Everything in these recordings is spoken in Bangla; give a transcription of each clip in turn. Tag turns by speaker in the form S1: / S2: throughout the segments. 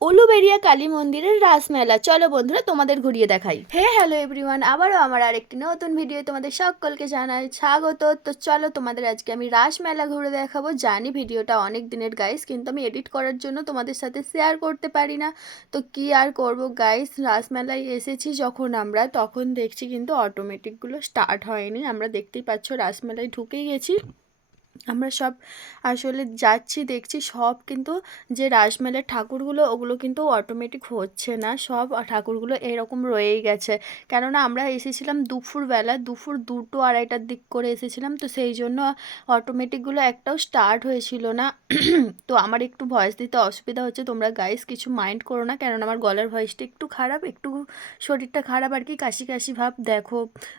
S1: উলুবেড়িয়া কালী মন্দিরের রাসমেলা। চলো বন্ধুরা, তোমাদের ঘুরিয়ে দেখাই। হে হ্যালো এভরিওয়ান আবারও আমার আরেকটি নতুন ভিডিও তোমাদের সকলকে জানাই স্বাগত। তো চলো তোমাদের আজকে আমি রাসমেলা ঘুরে দেখাবো। জানি ভিডিওটা অনেক দিনের গাইস কিন্তু আমি এডিট করার জন্য তোমাদের সাথে শেয়ার করতে পারি না। তো কি আর করব গাইস রাসমেলায় এসেছি যখন আমরা, তখন দেখছি কিন্তু অটোমেটিকগুলো স্টার্ট হয়নি। আমরা দেখতেই পাচ্ছ রাসমেলায় ঢুকে গেছি। আমরা সব আসলে যাচ্ছি, দেখছি সব কিন্তু যে রাসমেলার ঠাকুরগুলো, ওগুলো কিন্তু অটোমেটিক হচ্ছে না। সব ঠাকুরগুলো এরকম রয়েই গেছে। কেননা আমরা এসেছিলাম দুপুরবেলা, দুপুর দুটো আড়াইটার দিক করে এসেছিলাম। তো সেই জন্য অটোমেটিকগুলো একটাও স্টার্ট হয়েছিল না। তো আমার একটু ভয়েস দিতে অসুবিধা হচ্ছে। তোমরা গাইস কিছু মাইন্ড করো না। কেননা আমার গলার ভয়েসটা একটু খারাপ, একটু শরীরটা খারাপ আর কি। কাশি কাশি ভাব, দেখো।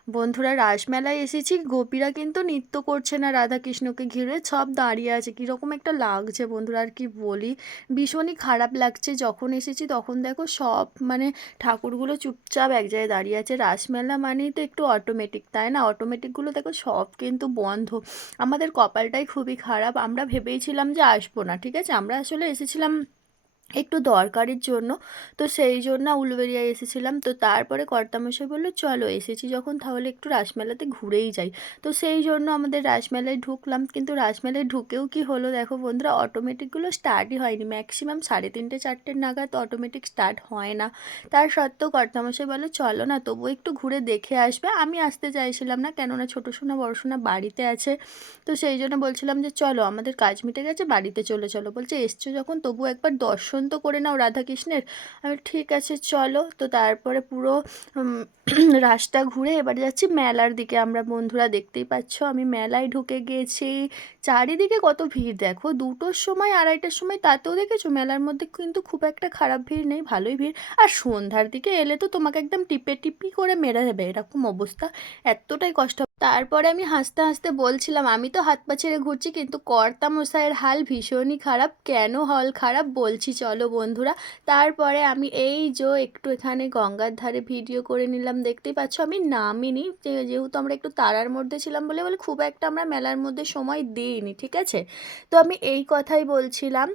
S1: বন্ধুরা, রাসমেলায় এসেছি। গোপীরা কিন্তু নৃত্য করছে না রাধাকৃষ্ণকে ঘিরে সব দাঁড়িয়ে আছে। কীরকম একটা লাগছে বন্ধুরা, আর কি বলি? ভীষণই খারাপ লাগছে। যখন এসেছি তখন দেখো সব মানে ঠাকুরগুলো চুপচাপ এক জায়গায় দাঁড়িয়ে আছে। রাসমেলা মানেই তো একটু অটোমেটিক তাই না? অটোমেটিকগুলো দেখো সব কিন্তু বন্ধ। আমাদের কপালটাই খুবই খারাপ। আমরা ভেবেইছিলাম যে আসব না, ঠিক আছে? আমরা আসলে এসেছিলাম একটু দরকারের জন্য। তো সেই জন্য উলুবেরিয়া এসেছিলাম। তো তারপরে কর্তামশাই বলল, চলো, এসেছি যখন, তাহলে একটু রাসমেলাতে ঘুরেই যাই। তো সেই জন্য আমাদের রাসমেলায় ঢুকলাম। কিন্তু রাসমেলায় ঢুকেও কি হলো দেখো বন্ধুরা, অটোমেটিকগুলো স্টার্টই হয়নি। ম্যাক্সিমাম সাড়ে তিনটে, চারটের নাগাদ অটোমেটিক স্টার্ট হয় না। তার সত্ত্বেও কর্তামশাই বলো চলো না তবু একটু ঘুরে দেখে আসবে। আমি আসতে চাইছিলাম না, কেননা ছোটো সোনা, বড় সোনা বাড়িতে আছে। তো সেই জন্য বলছিলাম যে, চলো, আমাদের কাজ মিটে গেছে, বাড়িতে চলে চলো। বলছে, এসছো যখন তবু একবার দর্শন তো করে নাও রাধাকৃষ্ণের। আমি ঠিক আছে, চলো। তো তারপরে পুরো রাস্তা ঘুরে এবার যাচ্ছি মেলার দিকে। আমরা বন্ধুরা দেখতেই পাচ্ছ, আমি মেলায় ঢুকে গিয়েছি চারিদিকে কত ভিড়, দেখো। দুটোর সময়, আড়াইটার সময়, তাতেও দেখেছ? মেলার মধ্যে কিন্তু খুব একটা খারাপ ভিড় নেই, ভালোই ভিড়। আর সন্ধ্যার দিকে এলে তো তোমাকে একদম টিপে টিপি করে মেরে দেবে, এরকম অবস্থা। এতটাই কষ্ট তারপরে আমি হাসতে হাসতে বলছিলাম, আমি তো হাত পা ছেড়ে ঘুরছি, কিন্তু কর্তা মশাইয়ের হাল ভীষণই খারাপ। কেন হল খারাপ? বলছি, চলো বন্ধুরা। তারপরে আমি এই যে একটু এখানে গঙ্গার ধারে ভিডিও করে নিলাম, দেখতেই পাচ্ছ আমি নামিনি। যেহেতু আমরা একটু তারার মধ্যে ছিলাম বলে বলে খুব একটা আমরা মেলার মধ্যে সময় দিইনি, ঠিক আছে? তো আমি এই কথাই বলছিলাম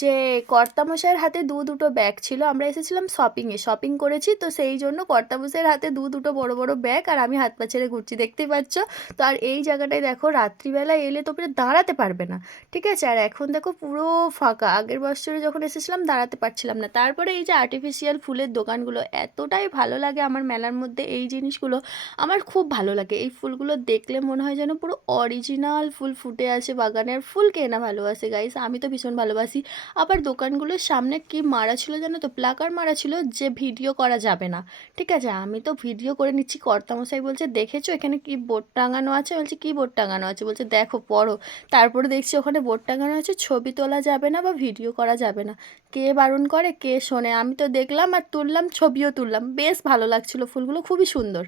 S1: যে কর্তামশাইয়ের হাতে দু দুটো ব্যাগ ছিল, আমরা এসেছিলাম শপিংয়ে। শপিং করেছি, তো সেই জন্য কর্তামশাইয়ের হাতে দু দুটো বড় বড় ব্যাগ, আর আমি হাত পা ছেড়ে ঘুরছি, দেখতেই পাচ্ছ? তো আর এই জায়গাটায় দেখো রাত্রিবেলা এলে তো পুরো দাঁড়াতে পারবে না। ঠিক আছে? আর এখন দেখো পুরো ফাঁকা। আগের বছরে যখন এসেছিলাম, দাঁড়াতে পারছিলাম না। তারপরে এই যে আর্টিফিশিয়াল ফুলের দোকানগুলো, এতটাই ভালো লাগে আমার মেলার মধ্যে এই জিনিসগুলো। আমার খুব ভালো লাগে। এই ফুলগুলো দেখলে মনে হয় যেন পুরো অরিজিনাল ফুল ফুটে আছে বাগানের ফুল কে না ভালোবাসে গাইস আমি তো ভীষণ ভালোবাসি। আবার দোকানগুলোর সামনে কি মারা ছিল জানো তো? প্লাকার মারা ছিল যে ভিডিও করা যাবে না। ঠিক আছে? আমি তো ভিডিও করে নিচ্ছি। কর্তামশাই বলছে, দেখেছ এখানে কি বোর্ড টাঙানো আছে? বলছে, কি বোর্ড টাঙানো আছে? বলছে, দেখো, পড়ো। তারপরে দেখছি ওখানে বোর্ড টাঙানো আছে, ছবি তোলা যাবে না বা ভিডিও করা যাবে না। কে বারণ করে, কে শোনে? আমি তো দেখলাম আর তুললাম, ছবিও তুললাম। বেশ ভালো লাগছিল ফুলগুলো, খুবই সুন্দর।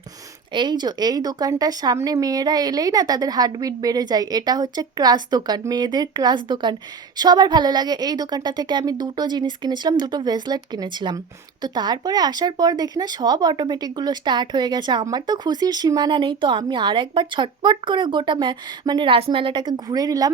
S1: এই যে, এই দোকানটার সামনে মেয়েরা এলেই না তাদের হার্টবিট বেড়ে যায়। এটা হচ্ছে ক্রাশ দোকান, মেয়েদের ক্রাশ দোকান। সবার ভালো লাগে। এই দোকানটা থেকে আমি দুটো জিনিস কিনেছিলাম, দুটো ভেসলেট কিনেছিলাম। তো তারপরে আসার পর দেখি না, সব অটোমেটিকগুলো স্টার্ট হয়ে গেছে। আমার তো খুশির সীমানা নেই। তো আমি আর একবার ছটপট করে গোটা মানে রাসমেলাটাকে ঘুরে নিলাম।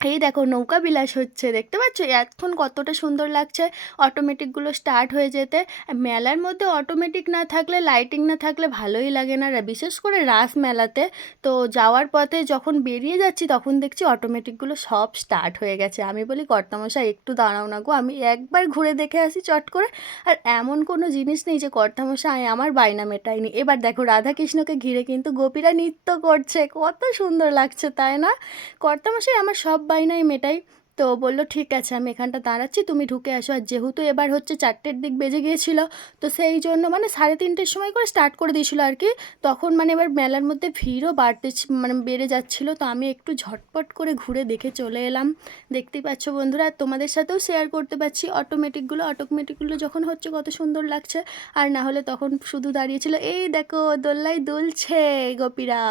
S1: এই দেখো, নৌকা বিলাস হচ্ছে, দেখতে পাচ্ছ? এখন কতটা সুন্দর লাগছে। অটোমেটিকগুলো স্টার্ট হয়ে যেতে। মেলার মধ্যে অটোমেটিক না থাকলে লাইটিং না থাকলে ভালোই লাগে না। বিশেষ করে রাস মেলাতে, তো যাওয়ার পথে যখন বেরিয়ে যাচ্ছি, তখন দেখছি অটোমেটিকগুলো সব স্টার্ট হয়ে গেছে। আমি বলি, কর্তামশাই, একটু দাঁড়াও না গো। আমি একবার ঘুরে দেখে আসি চট করে। আর এমন কোনো জিনিস নেই যে, কর্তামশাই, আমার বায়না মেটায়নি। এবার দেখো, রাধাকৃষ্ণকে ঘিরে কিন্তু গোপীরা নৃত্য করছে। কত সুন্দর লাগছে, তাই না? কর্তামশাই, আমার সব বায়নাই মেটাই তো বলল, ঠিক আছে, আমি এখানটা দাঁড়াচ্ছি, তুমি ঢুকে আসো। আর যেহেতু এবার হচ্ছে চারটের দিক বেজে গিয়েছিল, তো সেই জন্য মানে সাড়ে তিনটের সময় করে স্টার্ট করে দিয়েছিলো আর কি। তখন মানে এবার মেলার মধ্যে ভিড়ও বাড়তে মানে বেড়ে যাচ্ছিল, তো আমি একটু ঝটপট করে ঘুরে দেখে চলে এলাম। দেখতেই পাচ্ছ বন্ধুরা, তোমাদের সাথেও শেয়ার করতে পারছি অটোমেটিকগুলো অটোমেটিকগুলো যখন হচ্ছে কত সুন্দর লাগছে। আর না হলে তখন শুধু দাঁড়িয়েছিল এই দেখো দোল্লাই দুলছে গোপীরা।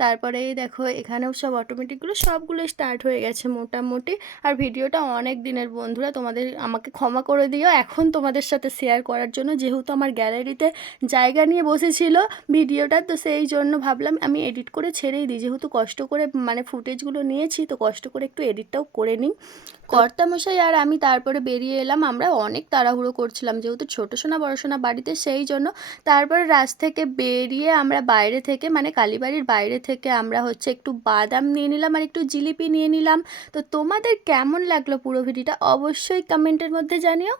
S1: তারপরে দেখো এখানেও সব অটোমেটিকগুলো সবগুলো স্টার্ট হয়ে গেছে মোটামুটি। আর ভিডিওটা অনেক দিনের বন্ধুরা তোমাদের আমাকে ক্ষমা করে দিও। এখন তোমাদের সাথে শেয়ার করার জন্য যেহেতু আমার গ্যালারিতে জায়গা নিয়ে বসেছিল ভিডিওটা তো সেই জন্য ভাবলাম আমি এডিট করে ছেড়েই দিই। যেহেতু কষ্ট করে মানে ফুটেজগুলো নিয়েছি তো কষ্ট করে একটু এডিটটাও করে নিই। কর্তামশাই আর আমি তারপরে বেরিয়ে এলাম। আমরা অনেক তাড়াহুড়ো করছিলাম যেহেতু ছোটো সোনা বড় সোনা বাড়িতে সেই জন্য তারপরে রাস থেকে বেরিয়ে আমরা বাইরে থেকে মানে কালীবাড়ির বাইরে থেকে আমরা হচ্ছে একটু বাদাম নিয়ে নিলাম আর একটু জিলিপি নিয়ে নিলাম। তো তোমাদের কেমন লাগল পুরো ভিডিওটা অবশ্যই কমেন্টের মধ্যে জানিও।